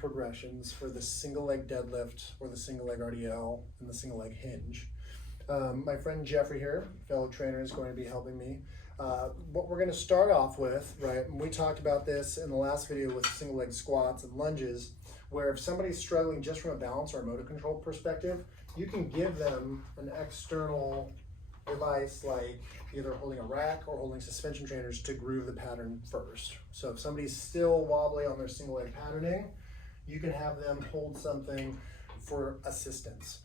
progressions for the single leg deadlift or the single leg RDL and the single leg hinge. My friend Jeffrey here, fellow trainer, is going to be helping me. What we're going to start off with, right, and we talked about this in the last video with single leg squats and lunges, where if somebody's struggling just from a balance or a motor control perspective, you can give them an external device like either holding a rack or holding suspension trainers to groove the pattern first. So if somebody's still wobbly on their single leg patterning, you can have them hold something for assistance.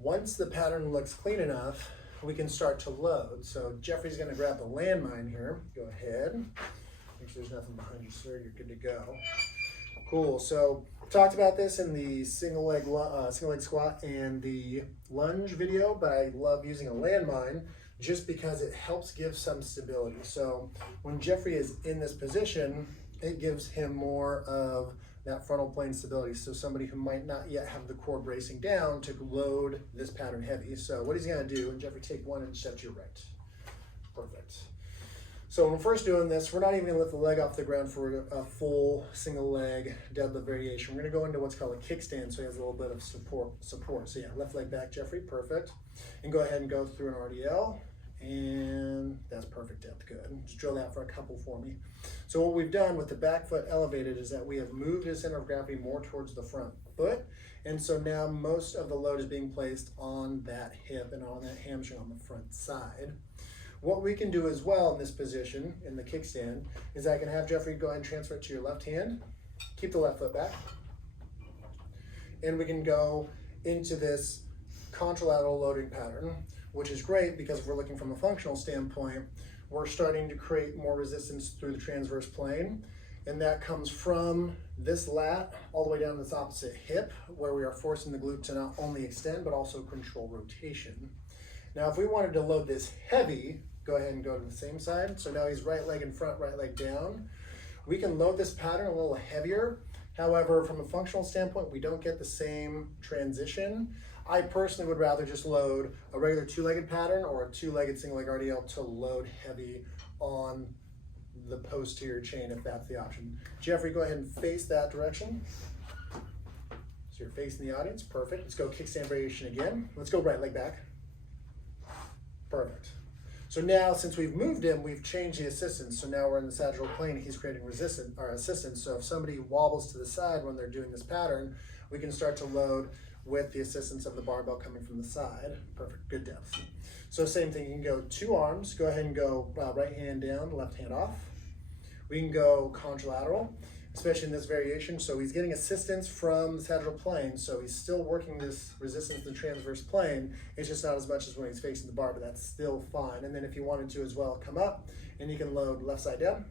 Once the pattern looks clean enough, we can start to load. So Jeffrey's going to grab the landmine here. Go ahead. Make sure there's nothing behind you, sir. You're good to go. Cool. So talked about this in the single leg squat and the lunge video, but I love using a landmine just because it helps give some stability. So when Jeffrey is in this position, it gives him more of that frontal plane stability. So somebody who might not yet have the core bracing down to load this pattern heavy. So what he's going to do, and Jeffrey, take one and step to your right. Perfect. So when we're first doing this, we're not even going to lift the leg off the ground for a full single leg deadlift variation. We're going to go into what's called a kickstand, so he has a little bit of support. So yeah, left leg back, Jeffrey, perfect. And go ahead and go through an RDL, and that's perfect depth, good. Just drill that for a couple for me. So what we've done with the back foot elevated is that we have moved his center of gravity more towards the front foot, and so now most of the load is being placed on that hip and on that hamstring on the front side. What we can do as well in this position, in the kickstand, is I can have Jeffrey go ahead and transfer it to your left hand, keep the left foot back, and we can go into this contralateral loading pattern, which is great because if we're looking from a functional standpoint, we're starting to create more resistance through the transverse plane, and that comes from this lat all the way down this opposite hip, where we are forcing the glute to not only extend, but also control rotation. Now, if we wanted to load this heavy, go ahead and go to the same side. So now he's right leg in front, right leg down. We can load this pattern a little heavier. However, from a functional standpoint, we don't get the same transition. I personally would rather just load a regular two-legged pattern or a two-legged single leg RDL to load heavy on the posterior chain if that's the option. Jeffrey, go ahead and face that direction. So you're facing the audience, perfect. Let's go kickstand variation again. Let's go right leg back. Perfect. So now, since we've moved him, we've changed the assistance. So now we're in the sagittal plane. He's creating assistance. So if somebody wobbles to the side when they're doing this pattern, we can start to load with the assistance of the barbell coming from the side. Perfect. Good depth. So same thing. You can go two arms. Go ahead and go right hand down, left hand off. We can go contralateral, especially in this variation. So he's getting assistance from the sagittal plane, so he's still working this resistance to the transverse plane. It's just not as much as when he's facing the bar, but that's still fine. And then if you wanted to as well, come up and you can load left side down.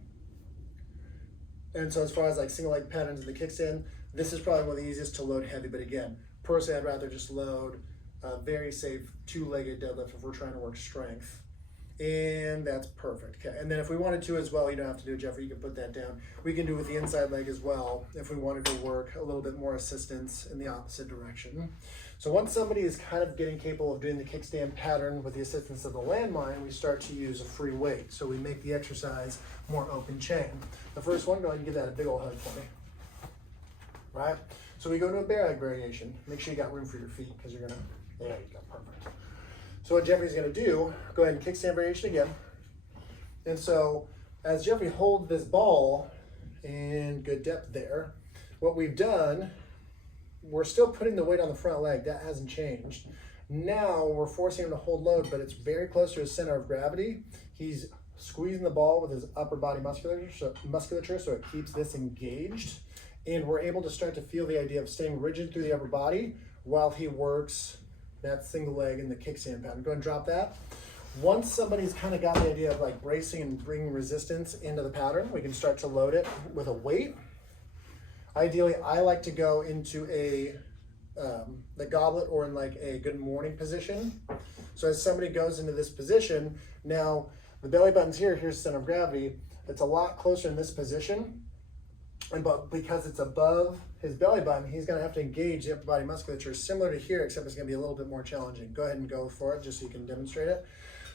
And so as far as like single leg patterns in the kickstand, this is probably one of the easiest to load heavy, but again, personally I'd rather just load a very safe two-legged deadlift if we're trying to work strength. And that's perfect. Okay, and then if we wanted to as well, you don't have to do it, Jeffrey, you can put that down. We can do with the inside leg as well if we wanted to work a little bit more assistance in the opposite direction. So once somebody is kind of getting capable of doing the kickstand pattern with the assistance of the landmine, we start to use a free weight. So we make the exercise more open chain. The first one, go ahead and give that a big old hug for me. Right? So we go to a bear leg variation. Make sure you got room for your feet because you're gonna, there you go, perfect. So what Jeffrey's gonna do, go ahead and kickstand variation again. And so as Jeffrey holds this ball in good depth there, what we've done, we're still putting the weight on the front leg, that hasn't changed. Now we're forcing him to hold load, but it's very close to his center of gravity. He's squeezing the ball with his upper body musculature so it keeps this engaged. And we're able to start to feel the idea of staying rigid through the upper body while he works that single leg in the kickstand pattern. Go ahead and drop that. Once somebody's kind of got the idea of like bracing and bringing resistance into the pattern, we can start to load it with a weight. Ideally, I like to go into the goblet or in like a good morning position. So as somebody goes into this position, now the belly button's here, here's the center of gravity. It's a lot closer in this position. But because it's above his belly button, he's going to have to engage the upper body musculature similar to here, except it's going to be a little bit more challenging. Go ahead and go for it just so you can demonstrate it.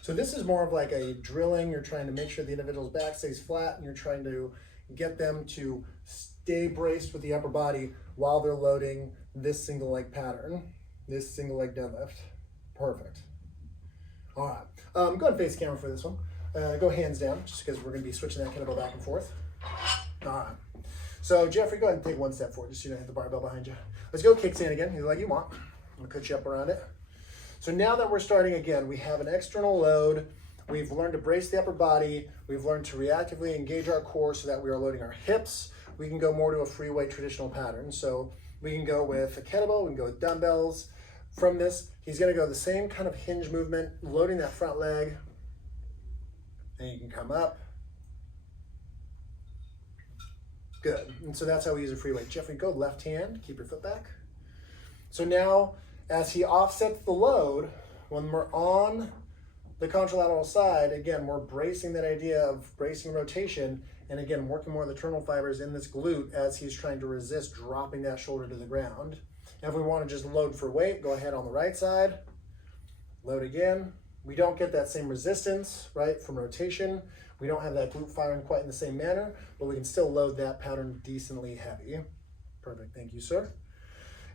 So this is more of like a drilling. You're trying to make sure the individual's back stays flat and you're trying to get them to stay stay braced with the upper body while they're loading this single leg pattern, this single leg deadlift. Perfect. All right, go ahead and face the camera for this one. Go hands down, just because we're gonna be switching that kettlebell back and forth. All right, so Jeffrey, go ahead and take one step forward, just so you don't hit the barbell behind you. Let's go kickstand again, either like you want. I'm gonna cut you up around it. So now that we're starting again, we have an external load. We've learned to brace the upper body. We've learned to reactively engage our core so that we are loading our hips. We can go more to a free weight traditional pattern. So we can go with a kettlebell, we can go with dumbbells. From this, he's gonna go the same kind of hinge movement, loading that front leg. And you can come up. Good, and so that's how we use a free weight. Jeffrey, go left hand, keep your foot back. So now, as he offsets the load, when we're on the contralateral side, again, we're bracing that idea of bracing rotation, and again, working more of the terminal fibers in this glute as he's trying to resist dropping that shoulder to the ground. Now, if we want to just load for weight, go ahead on the right side, load again. We don't get that same resistance, right, from rotation. We don't have that glute firing quite in the same manner, but we can still load that pattern decently heavy. Perfect, thank you, sir.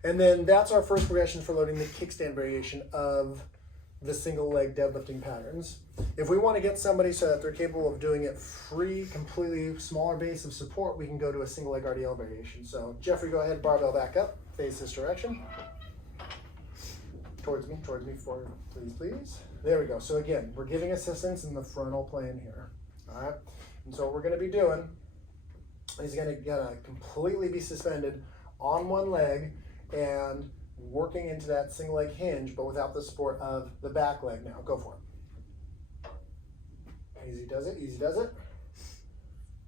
And then that's our first progression for loading the kickstand variation of the single leg deadlifting patterns. If we want to get somebody so that they're capable of doing it free, completely smaller base of support, we can go to a single leg RDL variation. So Jeffrey, go ahead, barbell back up, face this direction. Towards me, forward, please, please. There we go. So again, we're giving assistance in the frontal plane here. All right. And so what we're going to be doing is going to completely be suspended on one leg and working into that single leg hinge, but without the support of the back leg. Now, go for it. Easy does it, easy does it.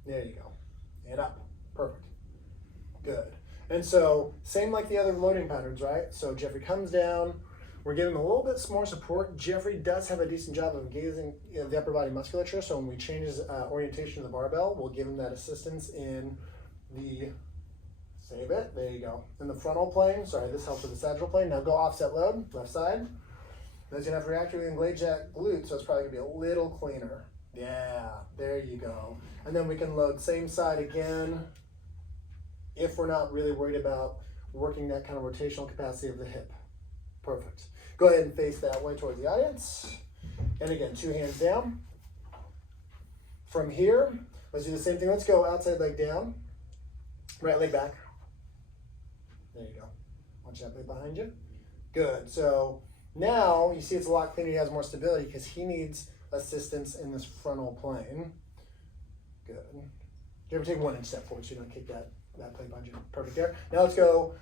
There you go. And up. Perfect. Good. And so, same like the other loading patterns, right? So Jeffrey comes down. We're giving him a little bit more support. Jeffrey does have a decent job of engaging the upper body musculature, so when we change his orientation of the barbell, we'll give him that assistance in the, save it, there you go, in the frontal plane. Sorry, this helps with the sagittal plane. Now go offset load, left side. Then he's gonna have to reactively engage that glute, so it's probably gonna be a little cleaner. Yeah, there you go. And then we can load same side again if we're not really worried about working that kind of rotational capacity of the hip. Perfect. Go ahead and face that way towards the audience. And again, two hands down. From here, let's do the same thing. Let's go outside leg down, right leg back. There you go. Watch that leg behind you. Good. So now you see it's a lot cleaner. He has more stability because he needs assistance in this frontal plane. Good. Do you ever take 1 inch step forward so you don't kick that plate behind you? Perfect there. Now let's go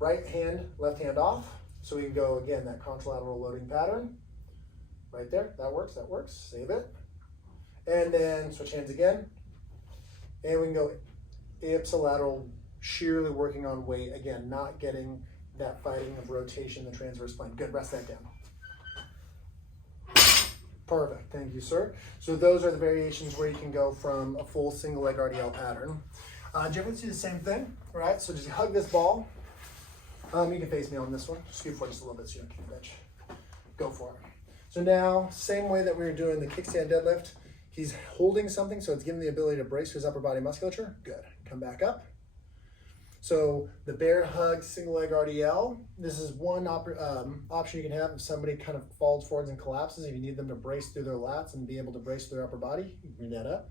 right hand, left hand off. So we can go again, that contralateral loading pattern. Right there. That works. That works. Save it. And then switch hands again. And we can go ipsilateral, sheerly working on weight. Again, not getting that fighting of rotation in the transverse plane. Good, rest that down. Perfect, thank you, sir. So those are the variations where you can go from a full single leg RDL pattern. Jeff, let's do the same thing, all right? So just hug this ball. You can face me on this one. Scoot forward just a little bit so you don't kick the bench. Go for it. So now, same way that we were doing the kickstand deadlift, he's holding something, so it's giving the ability to brace his upper body musculature. Good. Come back up. So the bear hug single leg RDL, this is one option you can have if somebody kind of falls forwards and collapses. If you need them to brace through their lats and be able to brace their upper body, you can bring that up.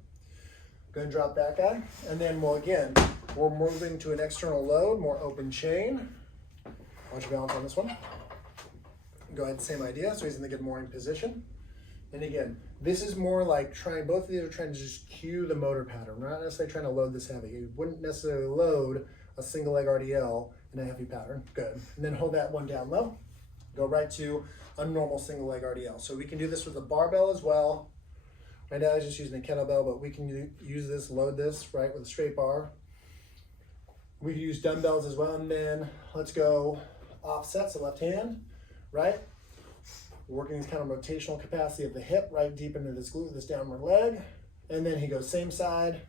Go ahead and drop that guy. And then we're moving to an external load, more open chain. Watch your balance on this one. Go ahead, same idea. So he's in the good morning position. And again, this is more like both of these are trying to just cue the motor pattern. We're not necessarily trying to load this heavy. You wouldn't necessarily load a single leg RDL in a heavy pattern. Good. And then hold that one down low. Go right to a normal single leg RDL. So we can do this with a barbell as well. Right now I'm just using a kettlebell, but we can use this, load this, right, with a straight bar. We can use dumbbells as well. And then let's go offset, so left hand, right? Working this kind of rotational capacity of the hip right deep into this glute, this downward leg. And then he goes same side.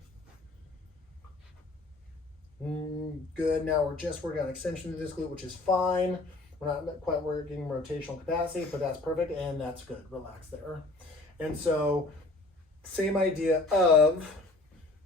Good, now we're just working on extension of this glute, which is fine. We're not quite working rotational capacity, but that's perfect and that's good, relax there. And so, same idea of,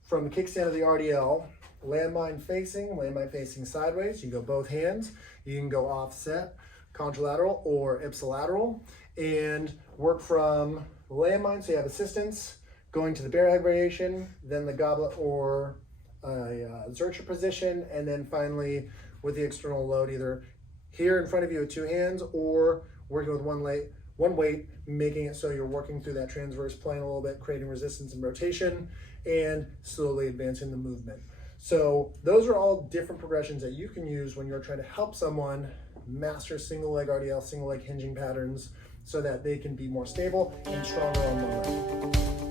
from the kickstand of the RDL, landmine facing sideways. You can go both hands. You can go offset, contralateral or ipsilateral, and work from landmine, so you have assistance, going to the bear hug variation, then the goblet or Zercher position, and then finally with the external load, either here in front of you with two hands or working with one weight, making it so you're working through that transverse plane a little bit, creating resistance and rotation, and slowly advancing the movement. So those are all different progressions that you can use when you're trying to help someone master single leg RDL, single leg hinging patterns, so that they can be more stable and stronger on one leg.